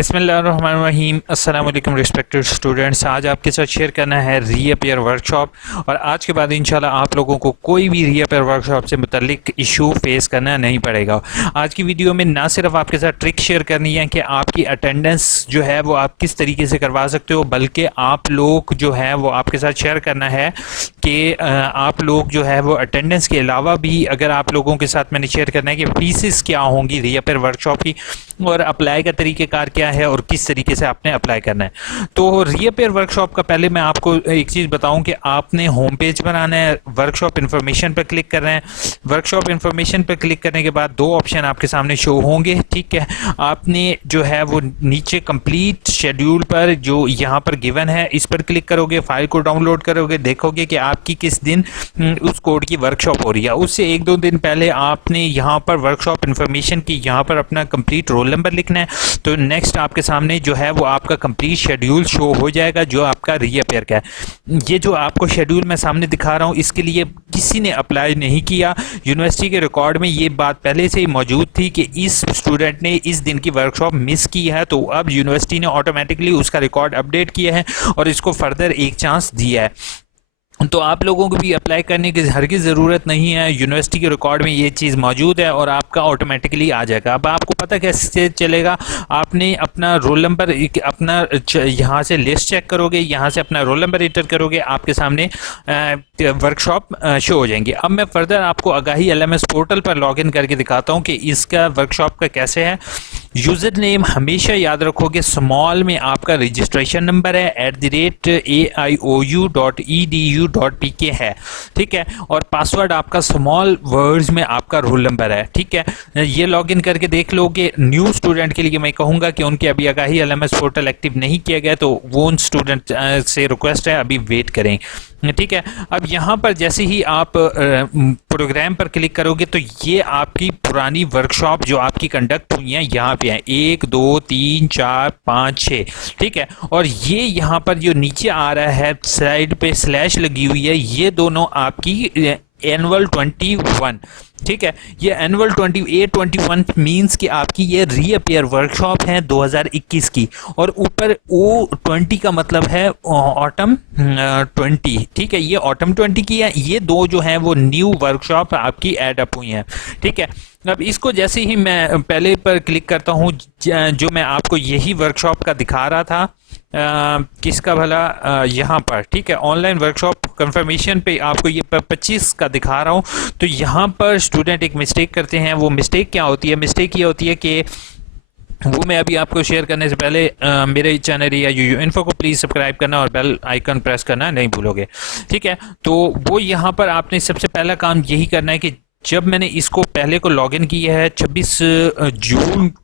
बिस्मिल्लाहिर्रहमानिर्रहीम। अस्सलाम वालेकुम रिस्पेक्टेड स्टूडेंट्स। आज आपके साथ शेयर करना है रीअपेयर वर्कशॉप, और आज के बाद इंशाल्लाह आप लोगों को कोई भी रीअपेयर वर्कशॉप से मुतल्लिक इशू फेस करना नहीं पड़ेगा। आज की वीडियो में ना सिर्फ आपके साथ ट्रिक शेयर करनी है कि आपकी अटेंडेंस जो है वो आप किस तरीके से करवा सकते हो, बल्कि आप लोग जो है वो आपके साथ शेयर करना है कि आप लोग जो है वो अटेंडेंस के अलावा भी अगर आप लोगों के साथ मैंने शेयर करना है कि फीसिस क्या होंगी रीअपेयर वर्कशॉप की, और अप्लाई का तरीक़ेकार क्या है और किस तरीके से आपने अप्लाई करना है। तो रीअपेयर वर्कशॉप का पहले मैं आपको एक चीज़ बताऊं कि आपने होम पेज बनाना है, वर्कशॉप इन्फॉर्मेशन पर क्लिक करना है। वर्कशॉप इन्फॉर्मेशन पर क्लिक करने के बाद दो ऑप्शन आपके सामने शो होंगे, ठीक है। आपने जो है वो नीचे कंप्लीट शेड्यूल पर जो यहाँ पर गिवन है इस पर क्लिक करोगे, फाइल को डाउनलोड करोगे, देखोगे कि आपकी किस दिन उस कोड की वर्कशॉप हो रही है। उससे एक दो दिन पहले आपने यहाँ पर वर्कशॉप इन्फॉर्मेशन की यहाँ पर अपना कंप्लीट रोल नंबर लिखना है। तो नेक्स्ट आपके सामने जो है वो आपका कंप्लीट शेड्यूल शो हो जाएगा जो आपका रीअपेयर का है। ये जो आपको शेड्यूल मैं सामने दिखा रहा हूँ इसके लिए किसी ने अप्लाई नहीं किया। यूनिवर्सिटी के रिकॉर्ड में ये बात पहले से ही मौजूद थी कि इस स्टूडेंट ने इस दिन की वर्कशॉप मिस की है, तो अब यूनिवर्सिटी ने ऑटोमेटिकली उसका रिकॉर्ड अपडेट किया है और इसको फर्दर एक चांस दिया है। तो आप लोगों को भी अप्लाई करने की हरगिज़ ज़रूरत नहीं है, यूनिवर्सिटी के रिकॉर्ड में ये चीज़ मौजूद है और आपका ऑटोमेटिकली आ जाएगा। अब आपको पता कैसे चलेगा, आपने अपना रोल नंबर अपना यहाँ से लिस्ट चेक करोगे, यहाँ से अपना रोल नंबर एंटर करोगे, आपके सामने वर्कशॉप शो हो जाएंगे। अब मैं फर्दर आपको आगाही एलएमएस पोर्टल पर लॉगिन करके दिखाता हूँ कि इसका वर्कशॉप का कैसे है। यूज़र नेम हमेशा याद रखोगे स्मॉल में आपका रजिस्ट्रेशन नंबर है @aiou.edu.pk है, ठीक है, और पासवर्ड आपका स्मॉल वर्ड्स में आपका रोल नंबर है, ठीक है। ये लॉगिन करके देख लोगे। न्यू स्टूडेंट के लिए मैं कहूँगा कि उनके अभी आगाही एलएमएस पोर्टल एक्टिव नहीं किया गया, तो वो उन स्टूडेंट से रिक्वेस्ट है अभी वेट करें, ठीक है। अब यहाँ पर जैसे ही आप प्रोग्राम पर क्लिक करोगे तो ये आपकी पुरानी वर्कशॉप जो आपकी कंडक्ट हुई है यहाँ पे है 1 2 3 4 5 6, ठीक है। और ये यहाँ पर जो नीचे आ रहा है साइड पे स्लैश लगी हुई है, ये दोनों आपकी एनुअल 21, ठीक है। ये एनुअल 21 मीन्स कि आपकी ये रीअपेयर वर्कशॉप है 2021 की, और ऊपर O20 का मतलब है ऑटम 20, ठीक है। ये ऑटम 20 की है, ये दो जो है वो न्यू वर्कशॉप आपकी ऐड अप हुई हैं, ठीक है। अब इसको जैसे ही मैं पहले पर क्लिक करता हूँ, जो मैं आपको यही वर्कशॉप का दिखा रहा था, किसका भला, यहाँ पर, ठीक है, ऑनलाइन वर्कशॉप कंफर्मेशन पे आपको ये 25 का दिखा रहा हूँ। तो यहाँ पर स्टूडेंट एक मिस्टेक करते हैं। वो मिस्टेक क्या होती है? मिस्टेक ये होती है कि वो मैं अभी आपको शेयर करने से पहले मेरे चैनल या यू इन्फो को प्लीज़ सब्सक्राइब करना और बेल आइकन प्रेस करना नहीं भूलोगे, ठीक है। तो वो यहाँ पर आपने सबसे पहला काम यही करना है कि जब मैंने इसको पहले को लॉगिन किया है 26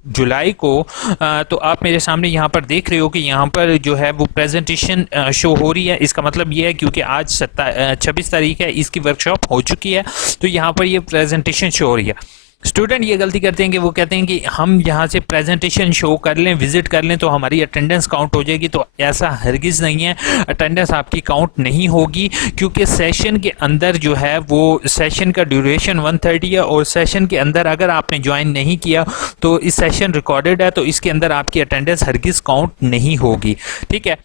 जुलाई को, तो आप मेरे सामने यहाँ पर देख रहे हो कि यहाँ पर जो है वो प्रेजेंटेशन शो हो रही है। इसका मतलब ये है क्योंकि आज 26 तारीख है, इसकी वर्कशॉप हो चुकी है, तो यहाँ पर ये प्रेजेंटेशन शो हो रही है। स्टूडेंट ये गलती करते हैं कि वो कहते हैं कि हम यहाँ से प्रेजेंटेशन शो कर लें, विजिट कर लें तो हमारी अटेंडेंस काउंट हो जाएगी। तो ऐसा हरगिज़ नहीं है, अटेंडेंस आपकी काउंट नहीं होगी, क्योंकि सेशन के अंदर जो है वो सेशन का ड्यूरेशन 130 है, और सेशन के अंदर अगर आपने ज्वाइन नहीं किया तो इस सेशन रिकॉर्डेड है, तो इसके अंदर आपकी अटेंडेंस हरगिज़ काउंट नहीं होगी, ठीक है।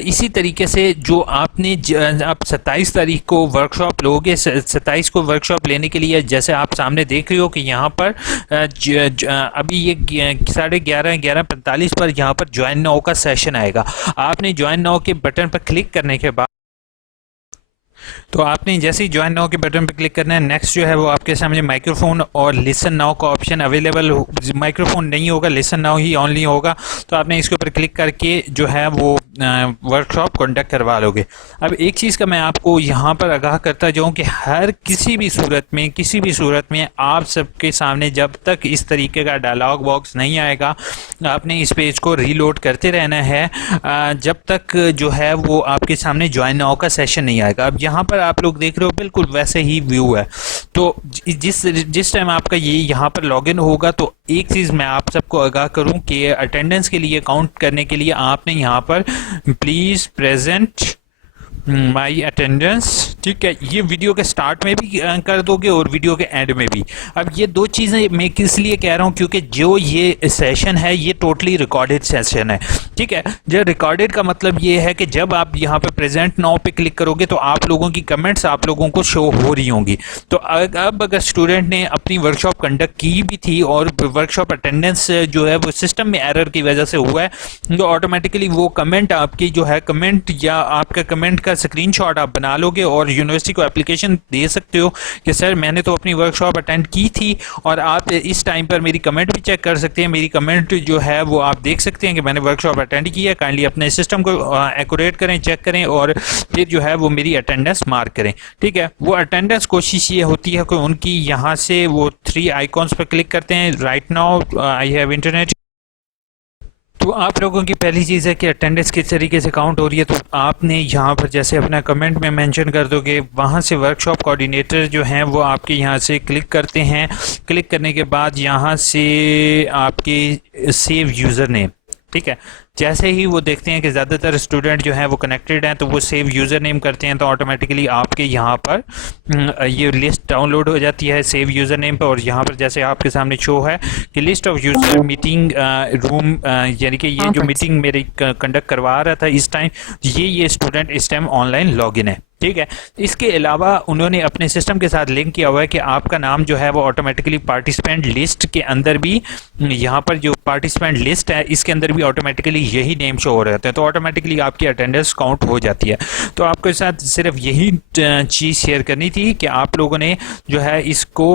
इसी तरीके से जो आपने आप 27 तारीख को वर्कशॉप लोगे, 27 को वर्कशॉप लेने के लिए जैसे आप सामने देख रहे हो कि यहाँ पर अभी ये 11:45 पर यहाँ पर ज्वाइन नाउ का सेशन आएगा। आपने ज्वाइन नाउ के बटन पर क्लिक करने के बाद, तो आपने जैसे ही ज्वाइन नाउ के बटन पर क्लिक करना है, नेक्स्ट जो है वो आपके सामने माइक्रोफोन और लिसन नाउ का ऑप्शन अवेलेबल माइक्रोफोन नहीं होगा, लिसन नाउ ही ऑनली होगा। तो आपने इसके ऊपर क्लिक करके जो है वो वर्कशॉप कंडक्ट करवा लोगे। अब एक चीज़ का मैं आपको यहाँ पर आगाह करता जाऊँ कि हर किसी भी सूरत में आप सबके सामने जब तक इस तरीके का डायलॉग बॉक्स नहीं आएगा, आपने इस पेज को रीलोड करते रहना है जब तक जो है वो आपके सामने ज्वाइन नाउ का सेशन नहीं आएगा। अब यहाँ पर आप लोग देख रहे हो बिल्कुल वैसे ही व्यू है। तो जिस टाइम आपका ये यहाँ पर लॉगिन होगा, तो एक चीज़ मैं आप सबको आगाह करूँ कि अटेंडेंस के लिए काउंट करने के लिए आपने यहाँ पर प्लीज़ प्रेजेंट माई अटेंडेंस, ठीक है, ये वीडियो के स्टार्ट में भी कर दोगे और वीडियो के एंड में भी। अब ये दो चीज़ें मैं किस लिए कह रहा हूँ, क्योंकि जो ये सेशन है ये टोटली रिकॉर्डेड सेशन है, ठीक है। जो रिकॉर्डेड का मतलब ये है कि जब आप यहाँ पे प्रेजेंट नाउ पे क्लिक करोगे तो आप लोगों की कमेंट्स आप लोगों को शो हो रही होंगी। तो अब अगर स्टूडेंट ने अपनी वर्कशॉप कंडक्ट की भी थी और वर्कशॉप अटेंडेंस जो है वो सिस्टम में एरर की वजह से हुआ है, तो ऑटोमेटिकली वो कमेंट आपकी जो है कमेंट या आपका कमेंट का स्क्रीनशॉट आप बना लोगे और यूनिवर्सिटी को एप्लीकेशन दे सकते हो कि सर मैंने तो अपनी वर्कशॉप अटेंड की थी, और आप इस टाइम पर मेरी कमेंट भी चेक कर सकते हैं। मेरी कमेंट जो है वो आप देख सकते हैं कि मैंने वर्कशॉप अटेंड की है, काइंडली अपने सिस्टम को एक्यूरेट करें, चेक करें और फिर जो है वो मेरी अटेंडेंस मार्क करें, ठीक है। वो अटेंडेंस कोशिश ये होती है कि उनकी यहाँ से वो 3 आइकॉन्स पर क्लिक करते हैं, right now I have internet. तो आप लोगों की पहली चीज़ है कि अटेंडेंस किस तरीके से काउंट हो रही है। तो आपने यहाँ पर जैसे अपना कमेंट में मेंशन कर दोगे, वहाँ से वर्कशॉप कोऑर्डिनेटर जो हैं वो आपके यहाँ से क्लिक करते हैं। क्लिक करने के बाद यहाँ से आपके सेव यूज़र नेम, ठीक है, जैसे ही वो देखते हैं कि ज़्यादातर स्टूडेंट जो हैं वो कनेक्टेड हैं तो वो सेव यूज़र नेम करते हैं, तो ऑटोमेटिकली आपके यहाँ पर ये लिस्ट डाउनलोड हो जाती है सेव यूज़र नेम पर। और यहाँ पर जैसे आपके सामने शो है कि list of user meeting room, यानी कि ये जो मीटिंग मेरी कंडक्ट करवा रहा था इस टाइम, ये स्टूडेंट इस टाइम ऑनलाइन लॉगिन है, ठीक है। इसके अलावा उन्होंने अपने सिस्टम के साथ लिंक किया हुआ है कि आपका नाम जो है वो ऑटोमेटिकली पार्टिसिपेंट लिस्ट के अंदर भी, यहाँ पर जो पार्टिसिपेंट लिस्ट है इसके अंदर भी ऑटोमेटिकली यही नेम शो हो रहे हैं, तो ऑटोमेटिकली आपकी अटेंडेंस काउंट हो जाती है। तो आपके साथ सिर्फ यही चीज़ शेयर करनी थी कि आप लोगों ने जो है इसको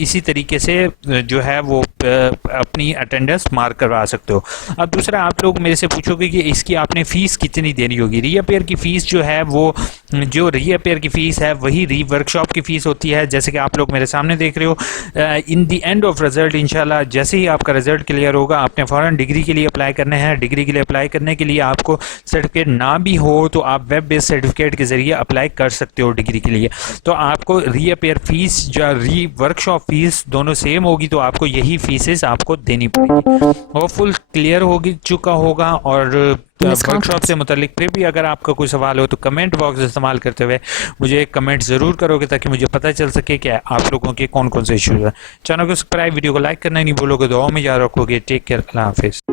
इसी तरीके से जो है वो अपनी अटेंडेंस मार्क करवा सकते हो। अब दूसरा, आप लोग मेरे से पूछोगे कि इसकी आपने फ़ीस कितनी देनी होगी। रीअपेयर की फ़ीस जो है वो, जो रीअपेयर की फ़ीस है वही री वर्कशॉप की फ़ीस होती है, जैसे कि आप लोग मेरे सामने देख रहे हो। In the end of result इंशाल्लाह जैसे ही आपका रिजल्ट क्लियर होगा, आपने फ़ौरन डिग्री के लिए अप्लाई करना है। डिग्री के लिए अप्लाई करने के लिए आपको सर्टिफिकेट ना भी हो तो आप वेब बेस्ड सर्टिफिकेट के ज़रिए अप्लाई कर सकते हो डिग्री के लिए। तो आपको रीअपेयर फ़ीस या री वर्कशॉप फ़ीस दोनों सेम होगी, तो आपको यही फ़ीसेस आपको देनी पड़ेगी। होपफुल क्लियर होगी चुका होगा। और वर्कशॉप से मुतालिक फिर भी अगर आपका कोई सवाल हो तो कमेंट बॉक्स इस्तेमाल करते हुए मुझे एक कमेंट ज़रूर करोगे, ताकि मुझे पता चल सके कि आप लोगों के कौन कौन से इश्यूज़ हैं। चैनल को सब्सक्राइब, वीडियो को लाइक करना नहीं भूलोगे, दुआओं में याद रखोगे। टेक केयर, अल्लाह हाफिज़।